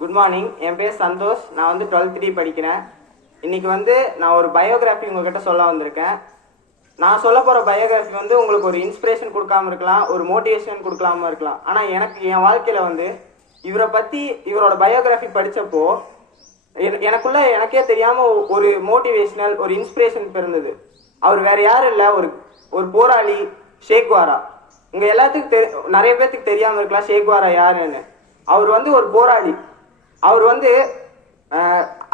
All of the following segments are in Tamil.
Good morning. என் பேர் சந்தோஷ். நான் வந்து 12th D படிக்கிறேன். இன்னைக்கு வந்து நான் ஒரு பயோகிராஃபி உங்ககிட்ட சொல்ல வந்திருக்கேன். நான் சொல்ல போகிற பயோகிராஃபி வந்து உங்களுக்கு ஒரு இன்ஸ்பிரேஷன் கொடுக்காம இருக்கலாம், ஒரு மோட்டிவேஷன் கொடுக்கலாம இருக்கலாம். ஆனால் எனக்கு என் வாழ்க்கையில் வந்து இவரை பற்றி இவரோட பயோகிராஃபி படித்தப்போ எனக்கே தெரியாமல் ஒரு மோட்டிவேஷனல் ஒரு இன்ஸ்பிரேஷன் பிறந்தது. அவர் வேற யாரும் இல்லை, ஒரு போராளி ஷேக்வாரா. உங்கள் எல்லாத்துக்கும் நிறைய பேர்த்துக்கு தெரியாமல் இருக்கலாம் ஷேக்வாரா யாருன்னு. அவர் வந்து ஒரு போராளி. அவர் வந்து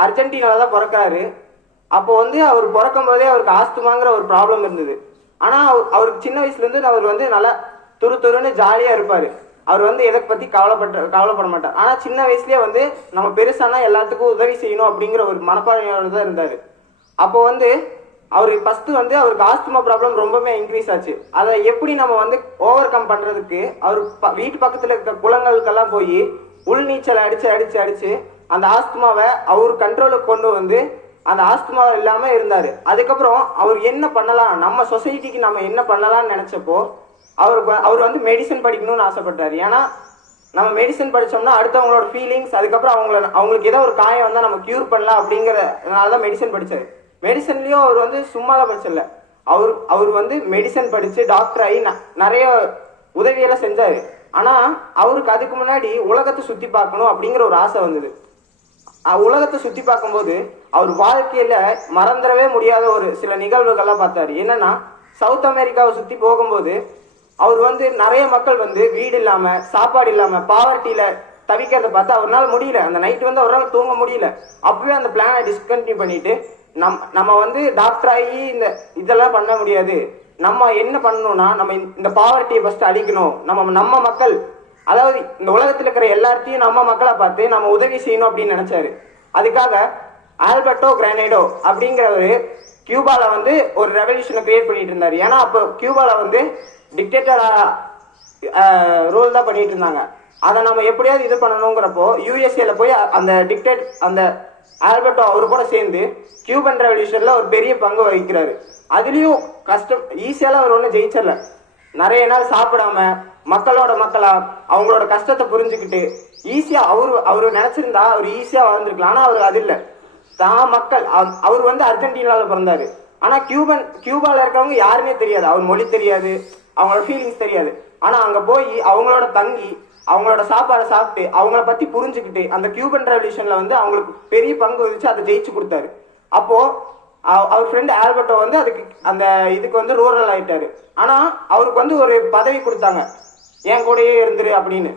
அர்ஜென்டினால தான் பிறக்கிறாரு. அப்போ வந்து அவர் பிறக்கும் போதே அவருக்கு ஆஸ்துமாங்கிற ஒரு ப்ராப்ளம் இருந்தது. ஆனால் அவருக்கு சின்ன வயசுலேருந்து அவர் வந்து நல்லா துருன்னு ஜாலியாக இருப்பார். அவர் வந்து எதை பற்றி கவலைப்பட மாட்டார். ஆனால் சின்ன வயசுலேயே வந்து நம்ம பெருசானா எல்லாத்துக்கும் உதவி செய்யணும் அப்படிங்கிற ஒரு மனப்பான்மையோடு தான் இருந்தார். அப்போ வந்து அவருக்கு ஃபஸ்ட்டு வந்து அவருக்கு ஆஸ்துமா ப்ராப்ளம் ரொம்பவே இன்க்ரீஸ் ஆச்சு. அதை எப்படி நம்ம வந்து ஓவர் கம் பண்ணுறதுக்கு அவர் வீட்டு பக்கத்தில் இருக்க குளங்களுக்கெல்லாம் போய் உள் நீச்சல் அடிச்சு அந்த ஆஸ்துமாவை அவர் கண்ட்ரோலுக்கு கொண்டு வந்து அந்த ஆஸ்துமாவை இல்லாமல் இருந்தார். அதுக்கப்புறம் அவர் என்ன பண்ணலாம், நம்ம சொசைட்டிக்கு நம்ம என்ன பண்ணலாம்னு நினச்சப்போ அவர் வந்து மெடிசன் படிக்கணும்னு ஆசைப்பட்டார். ஏன்னா நம்ம மெடிசன் படித்தோம்னா அடுத்தவங்களோட ஃபீலிங்ஸ், அதுக்கப்புறம் அவங்களுக்கு ஏதோ ஒரு காயம் வந்தால் நம்ம க்யூர் பண்ணலாம் அப்படிங்கிறதுனால தான் மெடிசன் படித்தார். மெடிசன்லேயும் அவர் வந்து சும்மாலாம் படிச்சிடல. அவர் வந்து மெடிசன் படித்து டாக்டர் ஆகி நிறைய உதவியெல்லாம் செஞ்சார். ஆனால் அவருக்கு அதுக்கு முன்னாடி உலகத்தை சுற்றி பார்க்கணும் அப்படிங்கிற ஒரு ஆசை வந்தது. உலகத்தை சுற்றி பார்க்கும்போது அவர் வாழ்க்கையில் மறந்துடவே முடியாத ஒரு சில நிகழ்வுகள்லாம் பார்த்தாரு. என்னன்னா, சவுத் அமெரிக்காவை சுற்றி போகும்போது அவர் வந்து நிறைய மக்கள் வந்து வீடு இல்லாமல் சாப்பாடு இல்லாமல் பாவர்ட்டியில் தவிக்கிறத பார்த்து அவரால் முடியல. அந்த நைட்டு வந்து அவரால் தூங்க முடியல. அப்பவே அந்த பிளானை டிஸ்கண்டினியூ பண்ணிட்டு நம்ம வந்து டாக்டர் ஆகி இதெல்லாம் பண்ண முடியாது, நம்ம என்ன பண்ணணும்னா நம்ம இந்த பாவர்ட்டியை ஃபர்ஸ்ட் அழிக்கணும். நம்ம மக்கள், அதாவது இந்த உலகத்தில் இருக்கிற எல்லாத்தையும் நம்ம மக்களை பார்த்து நம்ம உதவி செய்யணும் அப்படின்னு நினைச்சாரு. அதுக்காக ஆல்பர்டோ கிரானேடோ அப்படிங்கிறவரு கியூபால வந்து ஒரு ரெவல்யூஷனை கிரியேட் பண்ணிட்டு இருந்தாரு. ஏன்னா அப்போ கியூபால வந்து டிக்டேட்டர் ரோல் தான் பண்ணிட்டு இருந்தாங்க. அதை நம்ம எப்படியாவது இது பண்ணணுங்கிறப்போ யூஎஸ்ஏல போய் அந்த ஆல்பர்டோ அவரு கூட சேர்ந்து கியூபன் ரெவல்யூஷன்ல ஒரு பெரிய பங்கு வகிக்கிறாரு. அதுலயும் கஷ்டம் ஈஸியால அவர் ஒன்றும் ஜெயிச்சிடல. நிறைய நாள் சாப்பிடாம மக்களா அவங்களோட கஷ்டத்தை புரிஞ்சுக்கிட்டு ஈஸியா அவரு நினைச்சிருந்தா அவர் ஈஸியா வாழ்ந்துருக்கலாம். ஆனா அவருக்கு அது இல்லை. தான் மக்கள், அவர் வந்து அர்ஜென்டினால பிறந்தாரு. ஆனா கியூபால இருக்கிறவங்க யாருமே தெரியாது, அவர் மொழி தெரியாது, அவங்களோட ஃபீலிங்ஸ் தெரியாது. ஆனா அங்க போய் அவங்களோட தங்கி அவங்களோட சாப்பாடை சாப்பிட்டு அவங்கள பத்தி புரிஞ்சுக்கிட்டு அந்த கியூபன் ரெவல்யூஷன்ல வந்து அவங்களுக்கு பெரிய பங்கு வச்சு அதை ஜெயிச்சு கொடுத்தாரு. அப்போ அவர் ஃப்ரெண்ட் ஆல்பர்டோ வந்து இதுக்கு வந்து ரூரல் ஆயிட்டாரு. ஆனா அவருக்கு வந்து ஒரு பதவி கொடுத்தாங்க, என் கூடயே இருந்துரு அப்படின்னு.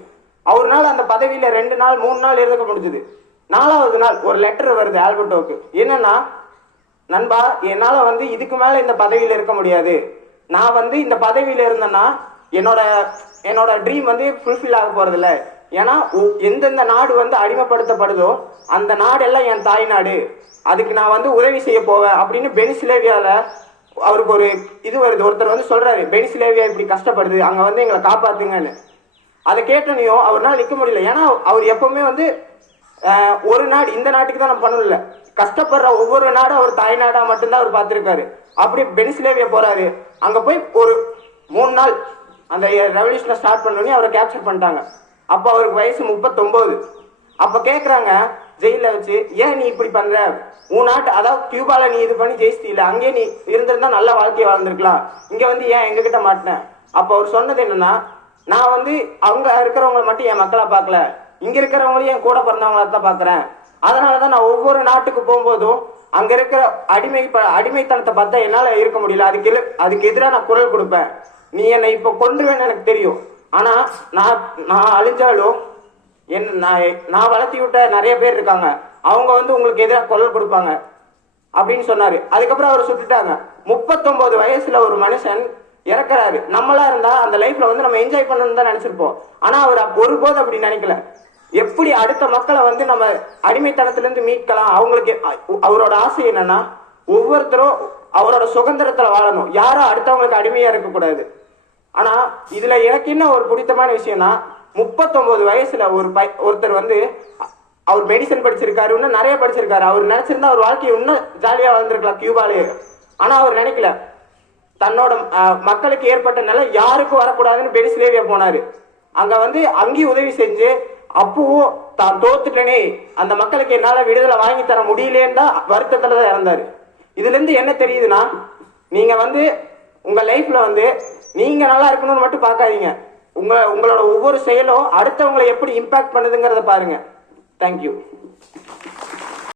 அவருனால அந்த பதவியில 2 நாள் 3 நாள் இருக்க முடிஞ்சது. 4வது நாள் ஒரு லெட்டர் வருது ஆல்பர்டோவுக்கு. என்னன்னா, நண்பா, என்னால வந்து இதுக்கு மேல இந்த பதவியில இருக்க முடியாது. நான் வந்து இந்த பதவியில இருந்தேன்னா என்னோட ட்ரீம் வந்து ஃபுல்ஃபில் ஆக போறது இல்லை. ஏன்னா எந்தெந்த நாடு வந்து அடிமைப்படுத்தப்படுதோ அந்த நாடெல்லாம் என் தாய் நாடு, அதுக்கு நான் வந்து உதவி செய்ய போவேன் அப்படின்னு பெனிசிலேவியால அவருக்கு ஒரு இது வருது. ஒருத்தர் வந்து சொல்றாரு, பெனிசிலேவியா இப்படி கஷ்டப்படுது, அங்க வந்து எங்களை காப்பாத்துங்கன்னு. அதை கேட்டனையும் அவர்னால நிற்க முடியல. ஏன்னா அவர் எப்பவுமே வந்து ஒரு நாடு, இந்த நாட்டுக்கு தான் நம்ம பண்ணல, கஷ்டப்படுற ஒவ்வொரு நாடும் அவர் தாய் நாடா மட்டும்தான் அவர் பார்த்திருக்காரு. அப்படி பெனிசிலேவியா போறாரு. அங்க போய் ஒரு 3 நாள் அந்த ரெவல்யூஷனை ஸ்டார்ட் பண்ணோடனே அவரை கேப்சர் பண்ணிட்டாங்க. அப்போ அவருக்கு வயசு 39. அப்போ கேட்குறாங்க ஜெயிலில் வச்சு, ஏன் நீ இப்படி பண்ற, உன் நாட்டு அதாவது கியூபால நீ இது பண்ணி ஜெயிச்சில, அங்கேயே நீ இருந்திருந்தா நல்ல வாழ்க்கையை வாழ்ந்துருக்கலாம், இங்கே வந்து ஏன் எங்ககிட்ட மாட்டினேன். அப்போ அவர் சொன்னது என்னன்னா, நான் வந்து அவங்க இருக்கிறவங்களை மட்டும் என் மக்களா பார்க்கல, இங்க இருக்கிறவங்களையும் என் கூட பிறந்தவங்களா தான் பார்க்குறேன். அதனாலதான் நான் ஒவ்வொரு நாட்டுக்கு போகும்போதும் அங்க இருக்கிற அடிமைத்தனத்தை பார்த்தா என்னால இருக்க முடியல, அதுக்கு எதிராக நான் குரல் கொடுப்பேன். நீ என்னை இப்ப கொன்றுவேன்னு எனக்கு தெரியும், ஆனா நான் அழிஞ்சாலும் நான் வளர்த்தி விட்ட நிறைய பேர் இருக்காங்க, அவங்க வந்து உங்களுக்கு எதிராக குரல் கொடுப்பாங்க அப்படின்னு சொன்னாரு. அதுக்கப்புறம் அவர் சுட்டுட்டாங்க. 39 வயசுல ஒரு மனுஷன் இறக்குறாரு. நம்மளா இருந்தா அந்த லைஃப்ல வந்து நம்ம என்ஜாய் பண்ணணும்னு தான் நினைச்சிருப்போம். ஆனா அவர் ஒருபோது அப்படி நினைக்கல. எப்படி அடுத்த மக்களை வந்து நம்ம அடிமைத்தனத்திலிருந்து மீட்கலாம், அவங்களுக்கு அவரோட ஆசை என்னன்னா ஒவ்வொருத்தரும் அவரோட சுதந்திரத்துல வாழணும், யாரும் அடுத்தவங்களுக்கு அடிமையா இருக்கக்கூடாது. ஆனா இதுல எனக்கு என்ன ஒரு பிடித்தமான விஷயம்னா, 39 வயசுல ஒருத்தர் வந்து அவர் மெடிசன் படிச்சிருக்காரு, இன்னும் நிறைய படிச்சிருக்காரு. அவர் நினைச்சிருந்தா அவர் வாழ்க்கையை இன்னும் ஜாலியா வாழ்ந்துருக்கலாம் கியூபாலே. ஆனா அவர் நினைக்கல, தன்னோட மக்களுக்கு ஏற்பட்ட நிலை யாருக்கும் வரக்கூடாதுன்னு பெனிசிலேவியா போனாரு. அங்க வந்து அங்கேயும் உதவி செஞ்சு அப்பவும் தான் தோத்துட்டனே, அந்த மக்களுக்கு என்னால விடுதலை வாங்கி தர முடியலேன்னு தான் வருத்தத்துல தான் இறந்தாரு. இதுல இருந்து என்ன தெரியுதுன்னா, நீங்க வந்து உங்க லைஃப்ல வந்து நீங்க நல்லா இருக்கணும்னு மட்டும் பார்க்காதீங்க. உங்களோட ஒவ்வொரு செயலும் அடுத்தவங்களை எப்படி இம்பாக்ட் பண்ணுதுங்கிறத பாருங்க. தேங்க்யூ.